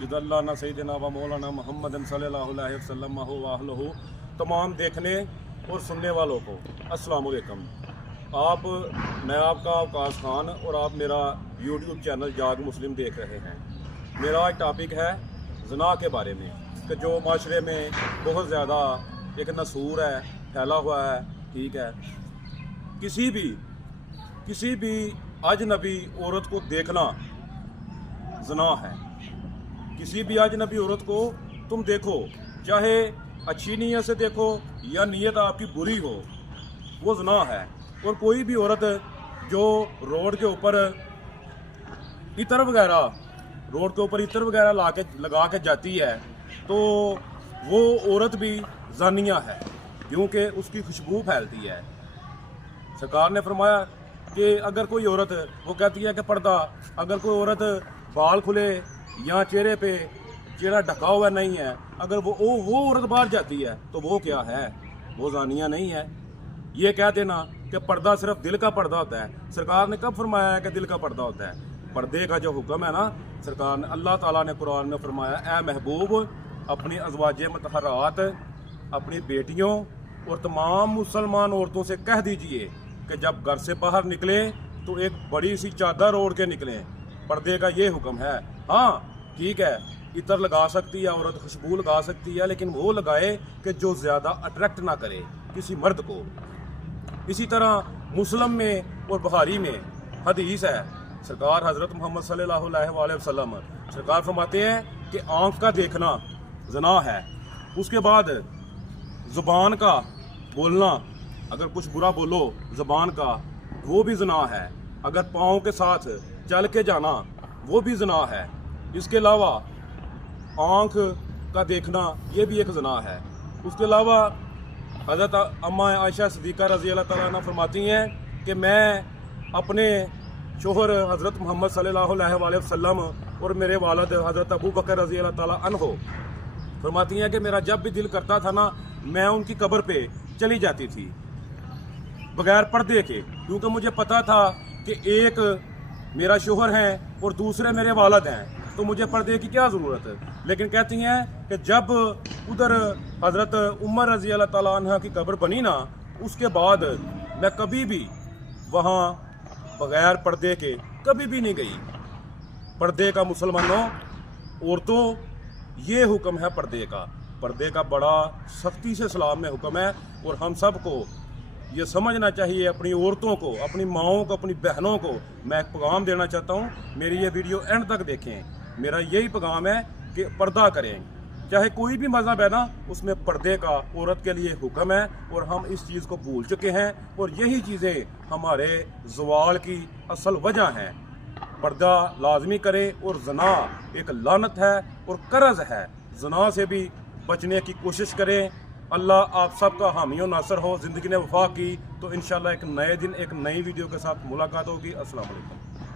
जदल्लाना सैयदना व मौलाना मुहम्मद सल्लल्लाहु अलैहि वसल्लम व अहलहु। तमाम देखने और सुनने वालों को अस्सलाम वालेकुम। मैं आपका अवकाश खान और आप मेरा यूट्यूब चैनल जाग मुस्लिम देख रहे हैं। मेरा आज टॉपिक है ज़िना के बारे में कि जो माशरे में बहुत ज़्यादा एक नसूर है, फैला हुआ है। ठीक है, किसी भी अजनबी औरत को देखना ज़िना है। किसी भी अजनबी औरत को तुम देखो, चाहे अच्छी नीयत से देखो या नीयत आपकी बुरी हो, वो ज़िना है। और कोई भी औरत जो रोड के ऊपर इत्र वगैरह लगा के जाती है तो वो औरत भी ज़ानिया है, क्योंकि उसकी खुशबू फैलती है। सरकार ने फरमाया कि अगर कोई औरत, वो कहती है कि पर्दा, अगर कोई औरत बाल खुले या चेहरे पे चेहरा ढका हुआ नहीं है, अगर वो औरत बाहर जाती है तो वो क्या है? वो ज़ानिया नहीं है। ये कह देना कि पर्दा सिर्फ दिल का पर्दा होता है, सरकार ने कब फरमाया है कि दिल का पर्दा होता है? पर्दे का जो हुक्म है ना, सरकार ने, अल्लाह ताला ने कुरान में फरमाया, ए महबूब, अपनी अज़वाज मतहरात, अपनी बेटियों और तमाम मुसलमान औरतों से कह दीजिए कि जब घर से बाहर निकले तो एक बड़ी सी चादर ओढ़ के निकलें। पर्दे का ये हुक्म है। हाँ ठीक है, इत्र लगा सकती है औरत, खुशबू लगा सकती है, लेकिन वो लगाए कि जो ज़्यादा अट्रैक्ट ना करे किसी मर्द को। इसी तरह मुस्लिम में और बुखारी में हदीस है, सरकार हज़रत मोहम्मद सल्लल्लाहु अलैहि वसल्लम सरकार फरमाते हैं कि आँख का देखना ज़िना है। उसके बाद ज़ुबान का बोलना, अगर कुछ बुरा बोलो ज़ुबान का, वो भी ज़िना है। अगर पाँव के साथ चल के जाना, वो भी ज़िना है। इसके अलावा आँख का देखना, ये भी एक ज़िना है। उसके अलावा हज़रत अम्मा आयशा सिद्दीक़ा रज़ी अल्लाह तआला अन्हा फरमाती हैं कि मैं अपने शोहर हज़रत मोहम्मद सल्लल्लाहु अलैहि वसल्लम और मेरे वालिद हज़रत अबू बकर रज़ी अल्लाह तआला अन्हो फरमाती हैं कि मेरा जब भी दिल करता था ना, मैं उनकी कब्र पे चली जाती थी बगैर पर्दे के, क्योंकि मुझे पता था कि एक मेरा शोहर है और दूसरे मेरे वालिद हैं, तो मुझे पर्दे की क्या ज़रूरत है। लेकिन कहती हैं कि जब उधर हज़रत उमर रज़ी अल्लाह तआला अन्हा की कब्र बनी ना, उसके बाद मैं कभी भी वहाँ बगैर पर्दे के कभी भी नहीं गई। पर्दे का मुसलमानों, औरतों, ये हुक्म है पर्दे का बड़ा सख्ती से इस्लाम में हुक्म है। और हम सब को ये समझना चाहिए, अपनी औरतों को, अपनी माओं को, अपनी बहनों को मैं एक पैगाम देना चाहता हूँ। मेरी ये वीडियो एंड तक देखें। मेरा यही पैगाम है कि पर्दा करें, चाहे कोई भी मज़हब है ना, उसमें पर्दे का औरत के लिए हुक्म है। और हम इस चीज़ को भूल चुके हैं, और यही चीज़ें हमारे ज़वाल की असल वजह हैं। पर्दा लाजमी करें। और ज़िना एक लानत है और कर्ज़ है, ज़िना से भी बचने की कोशिश करें। अल्लाह आप सबका हामी और नासर हो। ज़िंदगी ने वफा की तो इंशाल्लाह एक नए दिन एक नई वीडियो के साथ मुलाकात होगी। अस्सलाम वालेकुम।